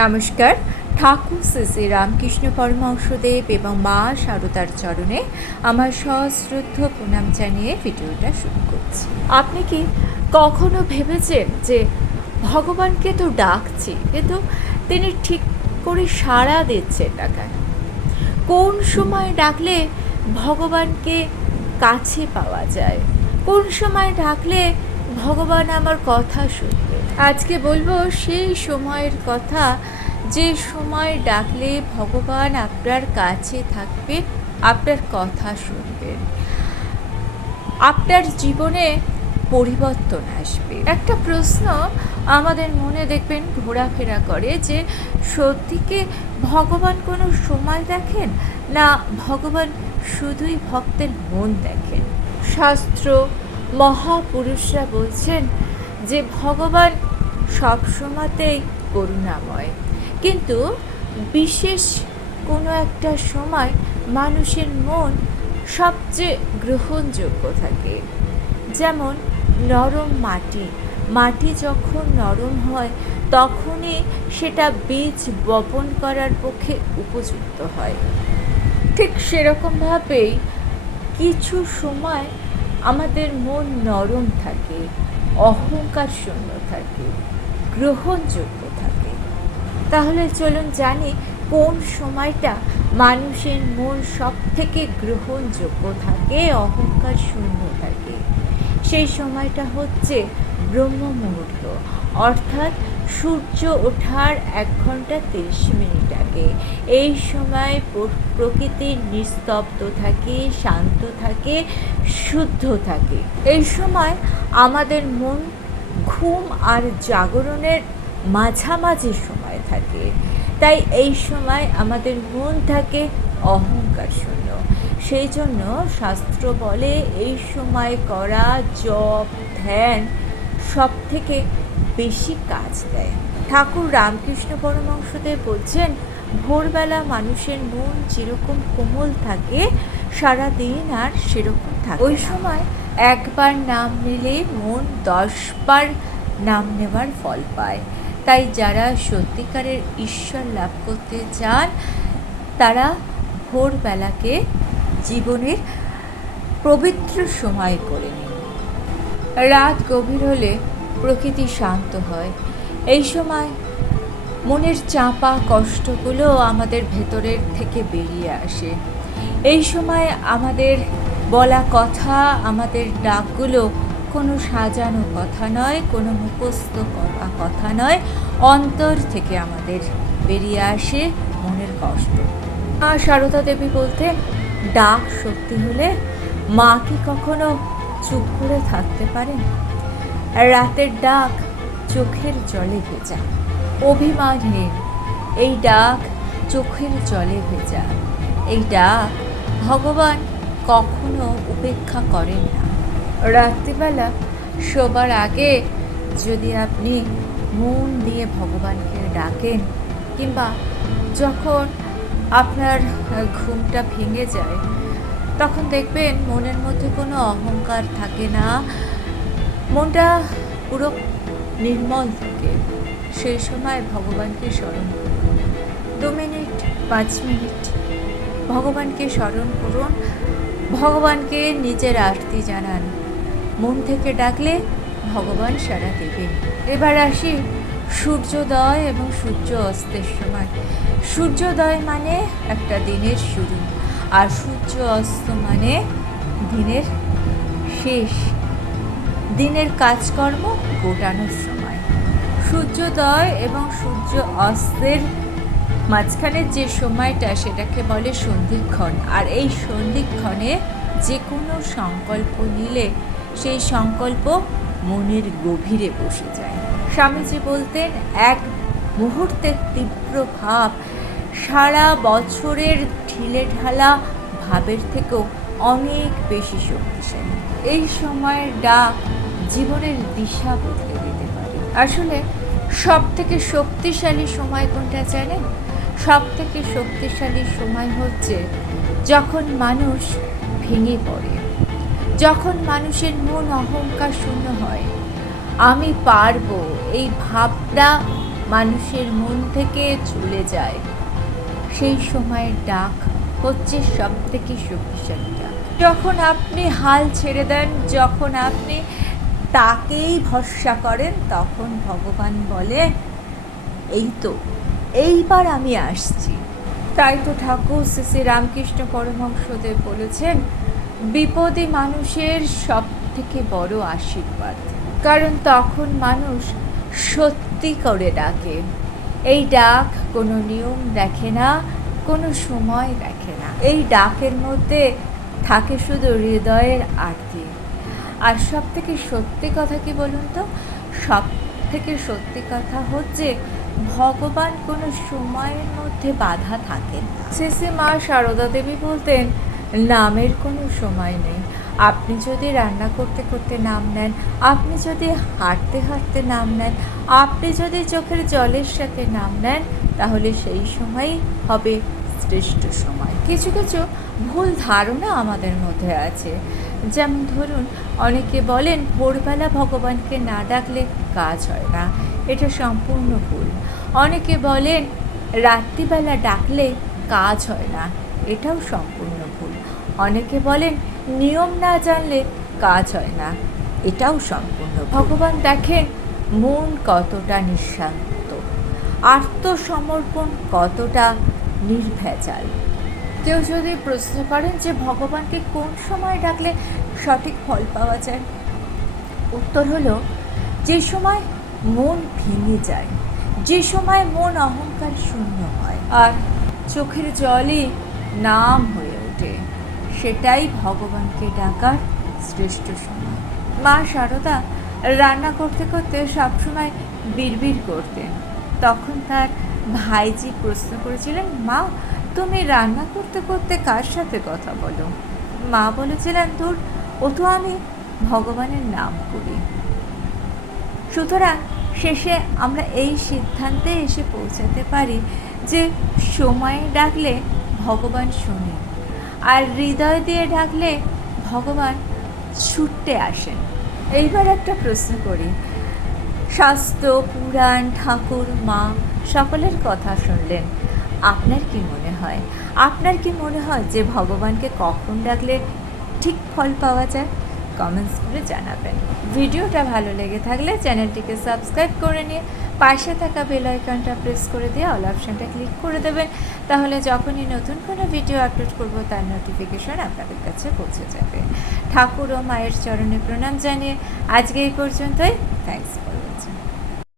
নমস্কার। ঠাকুর শ্রী শ্রী রামকৃষ্ণ পরমহংসদেব এবং মা শারদার চরণে আমার সশ্রদ্ধ প্রণাম জানিয়ে ভিডিওটা শুরু করছি। আপনি কি কখনো ভেবেছেন যে ভগবানকে তো ডাকছি, কিন্তু তিনি ঠিক করে সাড়া দিচ্ছেন না কেন? কোন সময় ডাকলে ভগবানকে কাছে পাওয়া যায়? কোন সময় ডাকলে ভগবান আমার কথা শুনবে? আজকে বলবো সেই সময়ের কথা, যে সময় ডাকলে ভগবান আপনার কাছে থাকবে, আপনার কথা শুনবেন, আপনার জীবনে পরিবর্তন আসবে। একটা প্রশ্ন আমাদের মনে দেখবেন ঘোরাফেরা করে যে সত্যিকে ভগবান কোনো সময় দেখেন, না ভগবান শুধুই ভক্তের মন দেখেন? শাস্ত্র মহাপুরুষরা বলছেন যে ভগবান সব সময়তেই করুণাময়, কিন্তু বিশেষ কোনো একটা সময় মানুষের মন সবচেয়ে গ্রহণযোগ্য থাকে। যেমন নরম মাটি যখন নরম হয় তখনই সেটা বীজ বপন করার পক্ষে উপযুক্ত হয়। ঠিক সেরকমভাবেই কিছু সময় আমাদের মন নরম থাকে, অহংকার শূন্য থাকে, গ্রহণযোগ্য থাকে। তাহলে চলুন জানি কোন সময়টা মানুষের মন সব থেকে গ্রহণযোগ্য থাকে, অহংকার শূন্য থাকে। সেই সময়টা হচ্ছে ব্রহ্ম মুহূর্ত, অর্থাৎ সূর্য ওঠার 1 ঘন্টা 30 মিনিট আগে। এই সময় প্রকৃতি নিস্তব্ধ থাকে, শান্ত থাকে, শুদ্ধ থাকে। এই সময় আমাদের মন ঘুম আর জাগরণের মাঝামাঝি সময় থাকে, তাই এই সময় আমাদের মন থাকে অহংকার শূন্য। সেই জন্য শাস্ত্র বলে এই সময় করা জপ ধ্যান সব থেকে বেশি কাজ দেয়। ঠাকুর রামকৃষ্ণ পরমহংসদেব বলছেন, ভোরবেলা মানুষের মন যেরকম কোমল থাকে সারাদিন আর সেরকম থাকে। ওই সময় একবার নাম নিলে মন 10 বার নাম নেওয়ার ফল পায়। তাই যারা সত্যিকারের ঈশ্বর লাভ করতে চান তারা ভোরবেলাকে জীবনের পবিত্র সময় করে নিন। রাত গভীর হলে প্রকৃতি শান্ত হয়। এই সময় মনের চাপা কষ্টগুলো আমাদের ভেতরের থেকে বেরিয়ে আসে। এই সময় আমাদের বলা কথা, আমাদের ডাকগুলো কোনো সাজানো কথা নয়, কোনো মুখস্থ করা কথা নয়, অন্তর থেকে আমাদের বেরিয়ে আসে মনের কষ্ট। সারদা দেবী বলতেন, ডাক সত্যি হলে মা কি কখনো চুপ করে থাকতে পারেন? রাতের ডাক চোখের জলে ভেজা, অভিমানহীন এই ডাক চোখের জলে ভেজা। এই ডাক ভগবান কখনো উপেক্ষা করেন না। রাত্রিবেলা শোবার আগে যদি আপনি মন দিয়ে ভগবানকে ডাকেন, কিংবা যখন আপনার ঘুমটা ভেঙে যায়, তখন দেখবেন মনের মধ্যে কোনো অহংকার থাকে না, মনটা পুরো নির্মল থাকে। সেই সময় ভগবানকে স্মরণ করুন, 2 মিনিট 5 মিনিট ভগবানকে স্মরণ করুন, ভগবানকে নিজের আরতি জানান। মন থেকে ডাকলে ভগবান সাড়া দেবেন। এবার আসি সূর্যোদয় এবং সূর্য অস্তের সময়। সূর্যোদয় মানে একটা দিনের শুরু, আর সূর্য অস্ত মানে দিনের শেষ, দিনের কাজকর্ম গোটানোর সময়। সূর্যোদয় এবং সূর্য অস্তের মাঝখানের যে সময়টা সেটাকে বলে সন্ধিক্ষণ। আর এই সন্ধিক্ষণে যে কোনো সংকল্প নিলে সেই সংকল্প মনের গভীরে বসে যায়। স্বামীজি বলতেন, এক মুহূর্তের তীব্র ভাব সারা বছরের ঢিলে ঢালা ভাবের থেকেও অনেক বেশি শক্তিশালী। এই সময়ের ডাক জীবনের দিশা বদলে দিতে পারে। আসলে সব থেকে শক্তিশালী সময় কোনটা জানেন? সব থেকে শক্তিশালী সময় হচ্ছে যখন মানুষ ভেঙে পড়ে, যখন মানুষের মন অহংকার শূন্য হয়। আমি পারবো এই ভাবটা মানুষের মন থেকে চলে যায়, সেই সময়ের ডাক হচ্ছে সব থেকে শক্তিশালী ডাক। যখন আপনি হাল ছেড়ে দেন, যখন আপনি তাকেই ভরসা করেন, তখন ভগবান বলে, এই তো, এইবার আমি আসছি। তাই তো ঠাকুর শ্রী শ্রী রামকৃষ্ণ পরমহংসদেব বলেছেন, বিপদে মানুষের সব থেকে বড় আশীর্বাদ, কারণ তখন মানুষ সত্যি করে ডাকে। এই ডাক কোনো নিয়ম দেখে না, কোনো সময় দেখে না। এই ডাকের মধ্যে থাকে শুধু হৃদয়ের আরতি। আর সব থেকে সত্যি কথা কি বলুন তো, সব থেকে সত্যি কথা হচ্ছে ভগবান কোনো সময়ের মধ্যে বাধা থাকেন না। শ্রী মা সারদা দেবী বলতেন, নামের কোনো সময় নেই। আপনি যদি রান্না করতে করতে নাম নেন, আপনি যদি হাঁটতে হাঁটতে নাম নেন, আপনি যদি চোখের জলের সাথে নাম নেন, তাহলে সেই সময়ই হবে শ্রেষ্ঠ সময়। কিছু কিছু ভুল ধারণা আমাদের মধ্যে আছে। যেমন ধরুন, অনেকে বলেন ভোরবেলা ভগবানকে না ডাকলে কাজ হয় না, এটা সম্পূর্ণ ভুল। অনেকে বলেন রাত্রিবেলা ডাকলে কাজ হয় না, এটাও সম্পূর্ণ ভুল। অনেকে বলেন নিয়ম না জানলে কাজ হয় না, এটাও সম্পূর্ণ ভুল। ভগবান দেখেন মন কতটা নিঃশান্ত, আত্মসমর্পণ কতটা নির্ভেজাল। কেউ যদি প্রশ্ন করেন যে ভগবানকে কোন সময় ডাকলে সঠিক ফল পাওয়া যায়, উত্তর হলো, যে সময় মন ভেঙে যায়, যে সময় মন অহংকার শূন্য হয় আর চোখের জলই নাম হয়ে ওঠে, সেটাই ভগবানকে ডাকার শ্রেষ্ঠ সময়। মা সারদা রান্না করতে করতে সবসময় বিড়বিড় করতেন। তখন তার ভাইজি প্রশ্ন করেছিলেন, মা তুমি রান্না করতে করতে কার সাথে কথা বলো? মা বলেছিলেন, দূর, ও তো আমি ভগবানের নাম করি। সুতরাং শেষে আমরা এই সিদ্ধান্তে এসে পৌঁছাতে পারি যে সময়ে ডাকলে ভগবান শোনেন, আর হৃদয় দিয়ে ডাকলে ভগবান ছুটতে আসেন। এইবার একটা প্রশ্ন করি, শাস্ত্র, পুরাণ, ঠাকুর, মা সকলের কথা শুনলেন, আপনার কি মনে হয়? আপনার কি মনে হয় যে ভগবানকে কখন ডাকলে ঠিক ফল পাওয়া যায়? কমেন্টস করে জানাবেন। ভিডিওটা ভালো লেগে থাকলে চ্যানেলটিকে সাবস্ক্রাইব করে নিয়ে পাশে থাকা বেল আইকনটা প্রেস করে দিয়ে অল অপশানটা ক্লিক করে দেবেন। তাহলে যখনই নতুন কোনো ভিডিও আপলোড করব তার নোটিফিকেশন আপনাদের কাছে পৌঁছে যাবে। ঠাকুর ও মায়ের চরণে প্রণাম জানিয়ে আজকে এই পর্যন্তই। থ্যাঙ্কস।